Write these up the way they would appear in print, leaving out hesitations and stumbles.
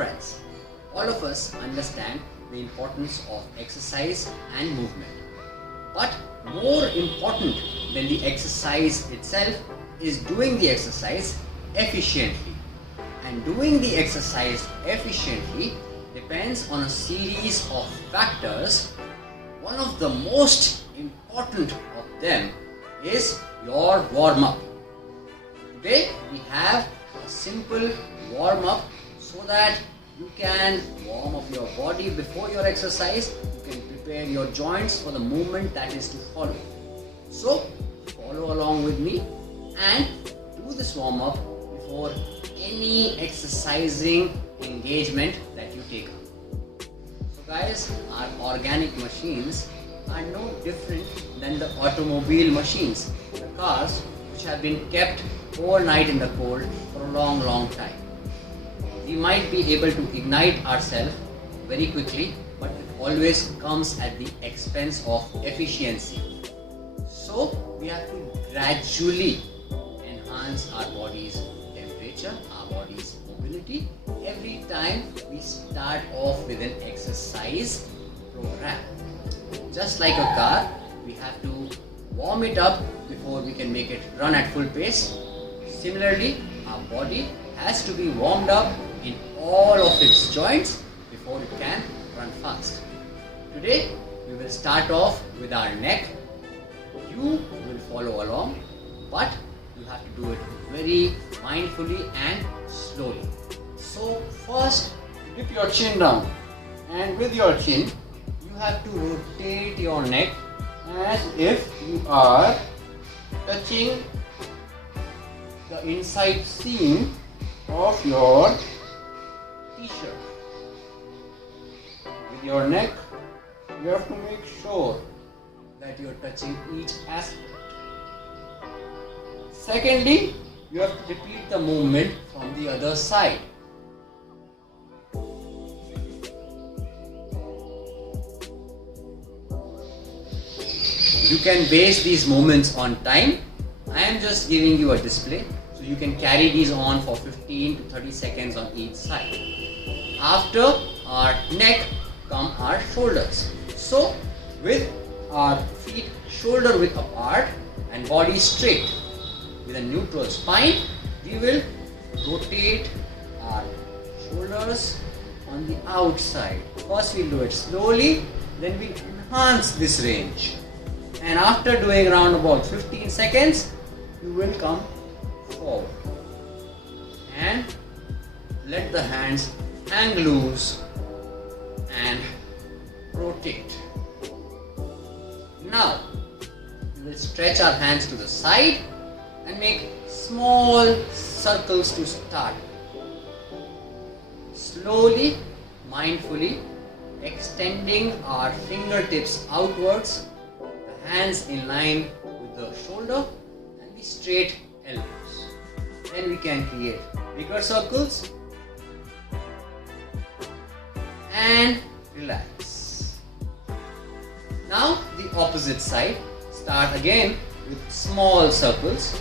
friends, all of us understand the importance of exercise and movement. But more important than the exercise itself is doing the exercise efficiently. And doing the exercise efficiently depends on a series of factors. One of the most important of them is your warm-up. Today we have a simple warm-up so that you can warm up your body before your exercise. You can prepare your joints for the movement that is to follow. So follow along with me and do this warm-up before any exercising engagement that you take up. So guys, our organic machines are no different than the automobile machines, the cars which have been kept overnight in the cold for a long time. We might be able to ignite ourselves very quickly, but it always comes at the expense of efficiency. So we have to gradually enhance our body's temperature, our body's mobility every time we start off with an exercise program. Just like a car, we have to warm it up before we can make it run at full pace. Similarly, our body has to be warmed up in all of its joints before it can run fast. Today, we will start off with our neck. You will follow along, but you have to do it very mindfully and slowly. So first, dip your chin down, and with your chin, you have to rotate your neck as if you are touching the inside seam of your t-shirt. With your neck, you have to make sure that you are touching each aspect. Secondly, you have to repeat the movement from the other side. You can base these movements on time. I am just giving you a display, so you can carry these on for 15 to 30 seconds on each side. After our neck come our shoulders. So with our feet shoulder width apart and body straight with a neutral spine, we will rotate our shoulders on the outside. First we'll do it slowly, then we'll enhance this range. And after doing around about 15 seconds, you will come forward and let the hands hang loose and rotate. Now, we will stretch our hands to the side and make small circles to start. Slowly, mindfully, extending our fingertips outwards, the hands in line with the shoulder and the straight elbows. Then we can create bigger circles and relax. Now the opposite side. Start again with small circles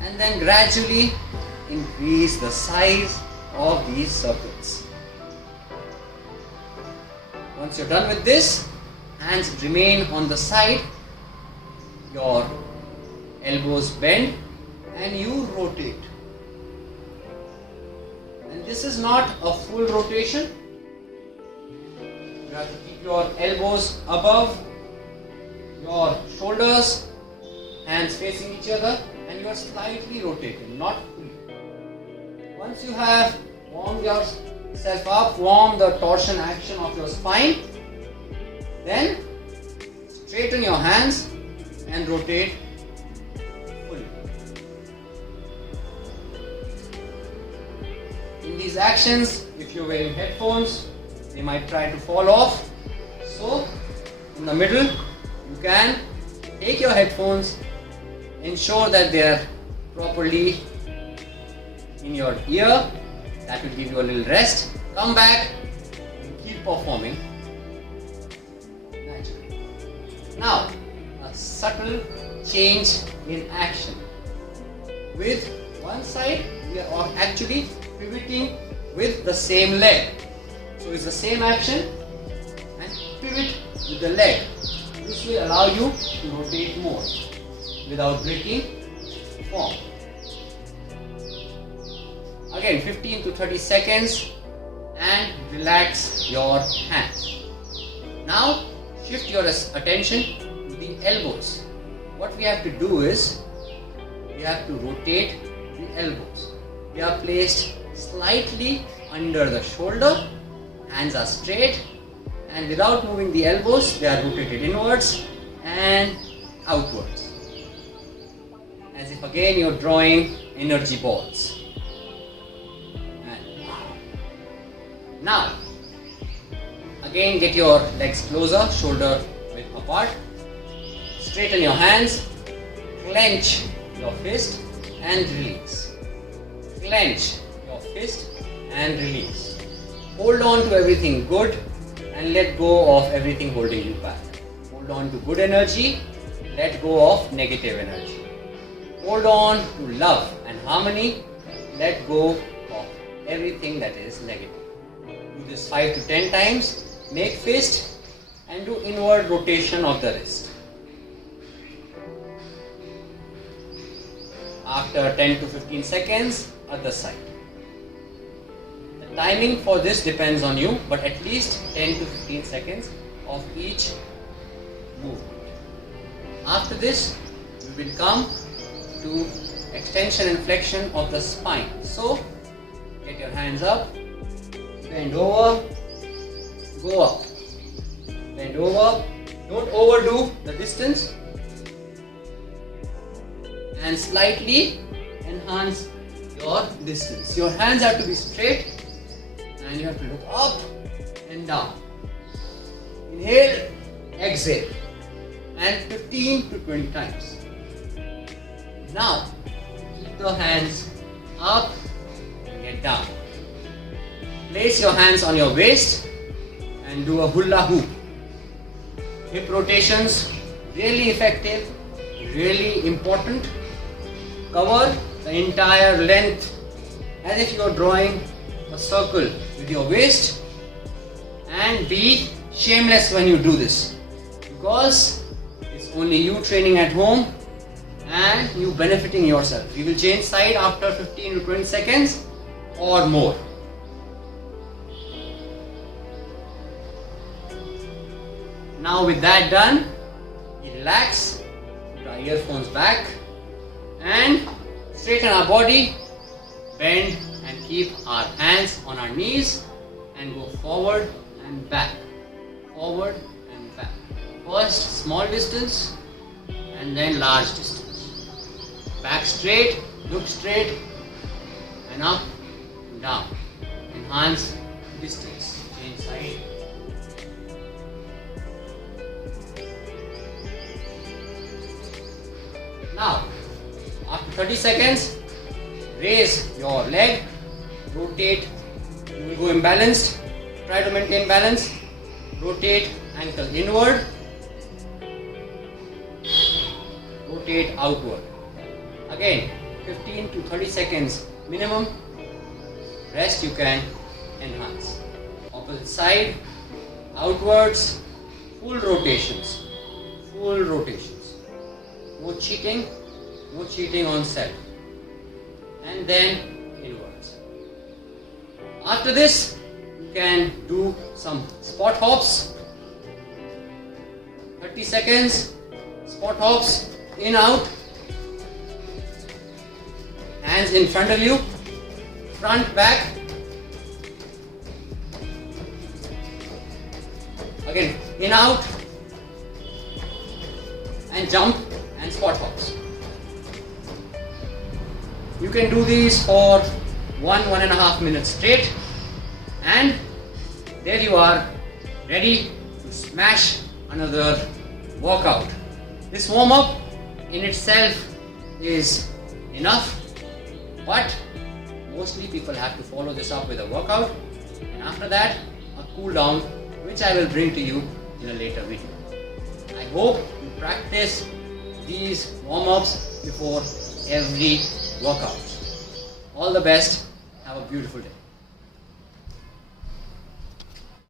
and then gradually increase the size of these circles. Once you're done with this, hands remain on the side, your elbows bend and you rotate. And this is not a full rotation. You have to keep your elbows above your shoulders, hands facing each other, and you are slightly rotating, not fully. Once you have warmed yourself up, warm the torsion action of your spine, then straighten your hands and rotate fully. In these actions, if you're wearing headphones, they might try to fall off. So, in the middle, you can take your headphones, ensure that they are properly in your ear. That will give you a little rest. Come back and keep performing naturally. Now, a subtle change in action. With one side, we are actually pivoting with the same leg. So it's the same action and pivot with the leg. This will allow you to rotate more without breaking form. Again 15 to 30 seconds and relax your hands. Now shift your attention to the elbows. What we have to do is we have to rotate the elbows. They are placed slightly under the shoulder, hands are straight, and without moving the elbows they are rotated inwards and outwards, as if again you are drawing energy balls. And now again get your legs closer, shoulder width apart, straighten your hands, clench your fist and release. Clench your fist and release. Hold on to everything good and let go of everything holding you back. Hold on to good energy, let go of negative energy. Hold on to love and harmony, let go of everything that is negative. Do this 5 to 10 times. Make fist and do inward rotation of the wrist. After 10 to 15 seconds, other side. The timing for this depends on you, but at least 10 to 15 seconds of each movement. After this, we will come to extension and flexion of the spine. So, get your hands up, bend over, go up, bend over, don't overdo the distance, and slightly enhance your distance. Your hands have to be straight and you have to look up and down. Inhale, exhale, and 15 to 20 times. Now, keep the hands up and get down. Place your hands on your waist and do a hula hoop. Hip rotations, really effective, really important. Cover the entire length as if you are drawing a circle with your waist, and be shameless when you do this, because it's only you training at home and you benefiting yourself. You will change side after 15 to 20 seconds or more. Now with that done, relax, put our earphones back and straighten our body, bend and keep our hands on our knees and go forward and back, forward and back. First small distance and then large distance. Back straight, look straight and up and down. Enhance distance, change side. Now, after 30 seconds, raise your leg, rotate, you will go imbalanced, try to maintain balance, rotate ankle inward, rotate outward. Again, 15 to 30 seconds minimum, rest you can enhance. Opposite side, outwards, full rotations, full rotations. No cheating on self. And then inwards. After this, you can do some spot hops. 30 seconds, spot hops, in, out. Hands in front of you, front, back. Again, in, out, and jump and spot hops. You can do these for 1.5 minutes straight, and there you are, ready to smash another workout. This warm-up in itself is enough, but mostly people have to follow this up with a workout, and after that a cool down, which I will bring to you in a later video. I hope you practice these warm-ups before every workout. All the best. Have Have a beautiful day.